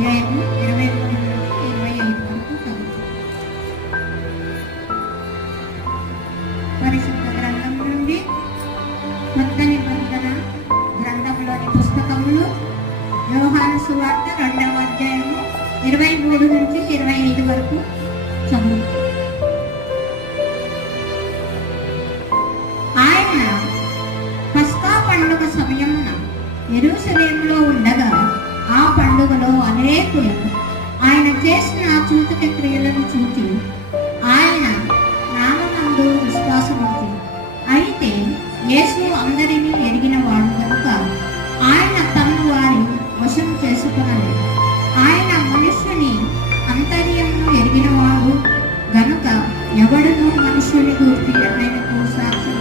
అధ్యాయము 23 నుంచి 25 వరకు చదువుతాం. పరిశుద్ధ గ్రంథం నుండి కొత్త నిబంధన గ్రంథంలోని పుస్తకములు యోహాను సువార్త 2వ అధ్యాయము 23 నుంచి 25 వరకు చదువుతాం. ఆయన పస్కా పండుగ సమయమున యెరూషలేములో ఉండగా ఆ పండుగలో అనేకులు ఆయన చేసిన సూచక క్రియలను చూచి ఆయన నామమందు విశ్వాసముంచి, అయితే యేసు అందరినీ ఎరిగిన వాడు కనుక ఆయన తమను వారి వశం చేసుకొనలేదు. ఆయన మనుష్యుని అంతర్యమును ఎరిగిన వాడు గనుక ఎవడును మనుష్యుని గురించి ఆయనకు సాక్షి